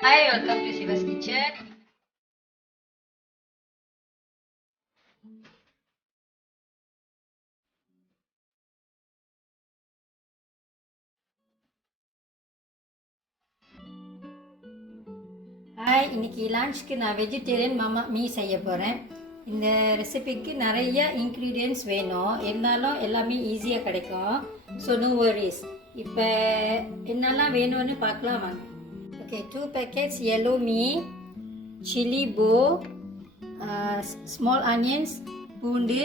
Hi, welcome to Siva's Kitchen. Hi, இன்னைக்கு லன்ச்க்கு நான் vegetarian மாமா மீ செய்ய போகிறேன். இந்த ரெசிபிக்கு நிறைய இன்க்ரீடியன்ட்ஸ் வேணும், இருந்தாலும் எல்லாமே ஈஸியாக கிடைக்கும். So no worries. இப்போ என்னெல்லாம் வேணும்னு பார்க்கலாம் வாங்க. ஓகே, 2 பேக்கெட்ஸ் yellow மீ, சில்லி போ, ஸ்மால் ஆனியன்ஸ், பூண்டு,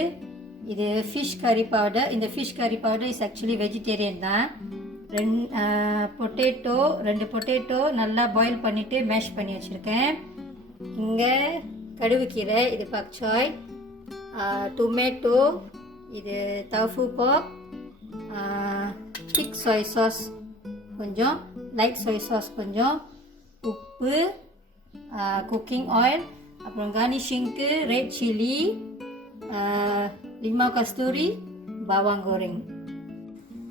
இது ஃபிஷ் கறி பவுடர். இந்த ஃபிஷ் கறி பவுடர் இஸ் ஆக்சுவலி வெஜிடேரியன் தான். ரெண்டு பொட்டேட்டோ நல்லா பாயில் பண்ணிவிட்டு மேஷ் பண்ணி வச்சுருக்கேன். இங்கே கடுகுக்கீரை, இது பக்சாய், டொமேட்டோ, இது தஃபு பாப், திக் சோய் சாஸ் கொஞ்சம், லைட் சோய் சாஸ் கொஞ்சம், உப்பு, குக்கிங் ஆயில், அப்புறம் கார்னிஷிங்க்கு ரெட் சில்லி, லிமா கஸ்தூரி, பாவாங் கோரிங்.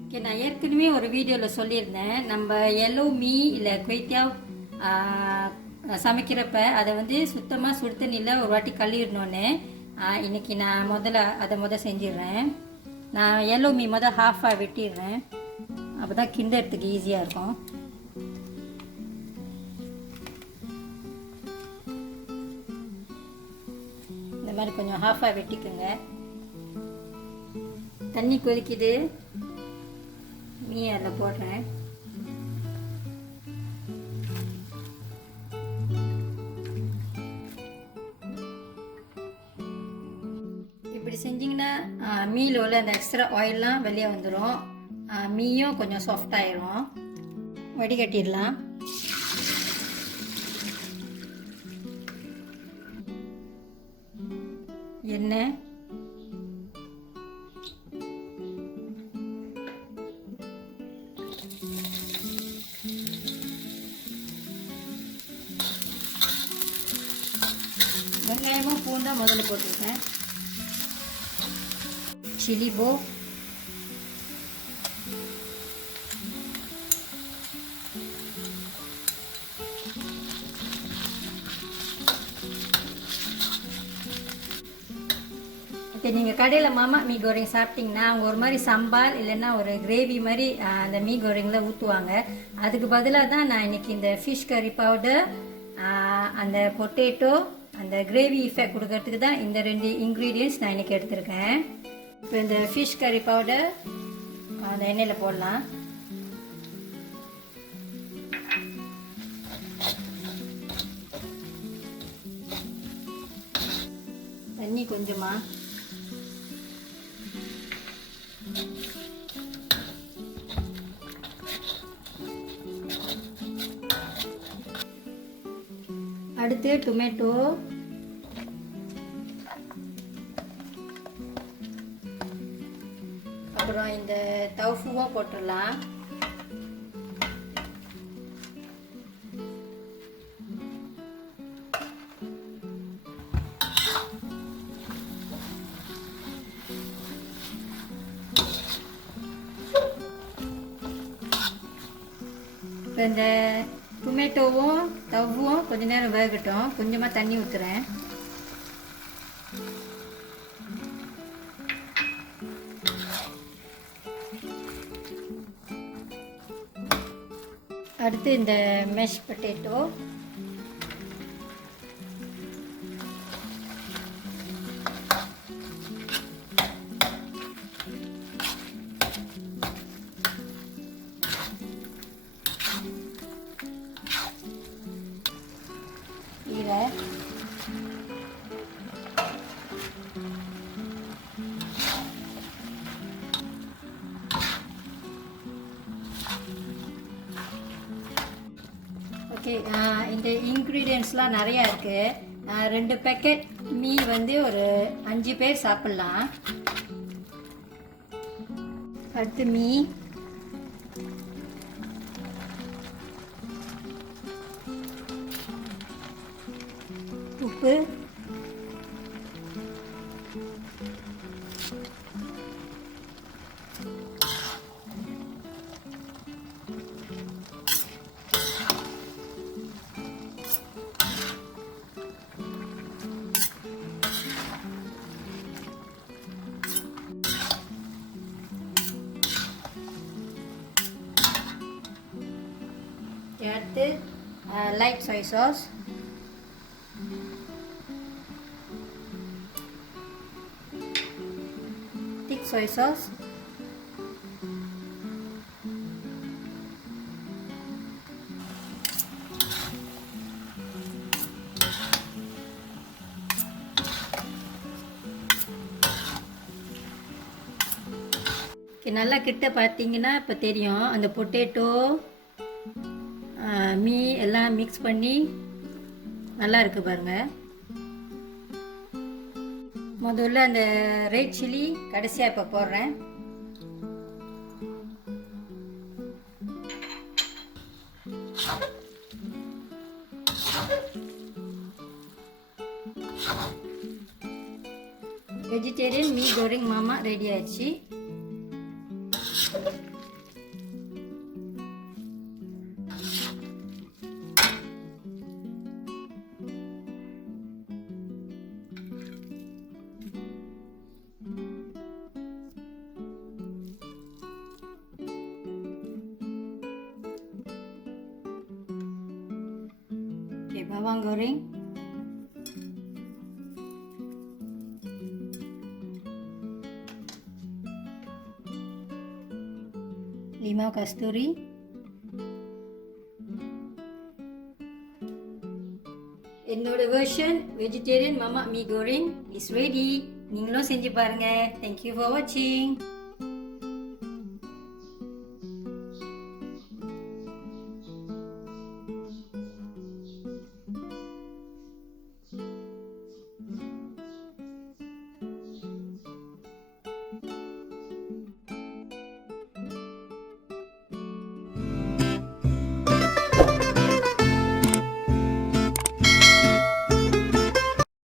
ஓகே, நான் ஏற்கனவே ஒரு வீடியோவில் சொல்லியிருந்தேன், நம்ம எல்லோ மீ இல்லை கொய்த்தியாவ் சமைக்கிறப்ப அதை வந்து சுத்தமாக சுடு தண்ணியில் ஒரு வாட்டி கழுவிடணுன்னு. இன்றைக்கி நான் அதை செஞ்சிடுறேன். நான் எல்லோ மீ ஹாஃபாக வெட்டிடுறேன், அப்போ தான் கிண்டறதுக்கு ஈஸியாக இருக்கும். இந்த மாதிரி கொஞ்சம் ஹாஃபாக வெட்டிக்குங்க. தண்ணி கொதிக்குது, மீ அதில் போடுறேன். இப்படி செஞ்சிங்கன்னா மீல் உள்ள அந்த எக்ஸ்ட்ரா ஆயிலெலாம் வெளியே வந்துடும், மீயும் கொஞ்சம் சாஃப்ட் ஆயிரும். வடிகட்டிடலாம். எண்ணெய், வெங்காயமும் பூண்டா முதல்ல போட்டிருக்கேன். சில்லி போ, ஓகே. நீங்கள் கடையில் மாமா மீ கோரிங் சாப்பிட்டீங்கன்னா அவங்க ஒரு மாதிரி சம்பால் இல்லைன்னா ஒரு கிரேவி மாதிரி அந்த மீ கோரிங்கில் ஊற்றுவாங்க. அதுக்கு பதிலாக தான் நான் இன்னைக்கு இந்த ஃபிஷ் கறி பவுடர், அந்த பொட்டேட்டோ, அந்த கிரேவி எஃபெக்ட் கொடுக்கறதுக்கு தான் இந்த 2 இன்க்ரீடியன்ட்ஸ் நான் இன்றைக்கி எடுத்திருக்கேன். இப்போ இந்த ஃபிஷ் கறி பவுடர் அந்த எண்ணெயில் போடலாம். தண்ணி கொஞ்சமா, அடுத்து டொமேட்டோ, அப்புறம் இந்த தவுஃபுவும் போட்டுடலாம். இப்போ இந்த டொமேட்டோவும் தவ்வும் கொஞ்ச நேரம் வேகட்டும். கொஞ்சமாக தண்ணி ஊற்றுறேன். அடுத்து இந்த மெஷ் பொட்டேட்டோ, கீரை, ஓகே. இந்த இன்க்ரீடியன்ட்ஸ்லாம் நிறையா இருக்குது. 2 பேக்கெட் மீ வந்து ஒரு 5 பேர் சாப்பிட்லாம். அடுத்து மீ, உப்பு, அடுத்து light soy sauce, thick soy sauce, நல்லா கிட்ட பார்த்தீங்கன்னா இப்போ தெரியும் அந்த பொட்டேட்டோ மீ எல்லாம் மிக்ஸ் பண்ணி நல்லா இருக்கு பாருங்க. முதல்ல அந்த ரெட் சில்லி கடைசியாக இப்போ போடுறேன். வெஜிடேரியன் மீ கோரிங் மாமா ரெடி ஆயிடுச்சு. Okay, bawang goreng, limau kasturi, என்னோட வெர்ஷன் வெஜிடேரியன் மாமா மீ கோரிங் இஸ் ரெடி. நீங்களும் செஞ்சு பாருங்க. Thank you for watching.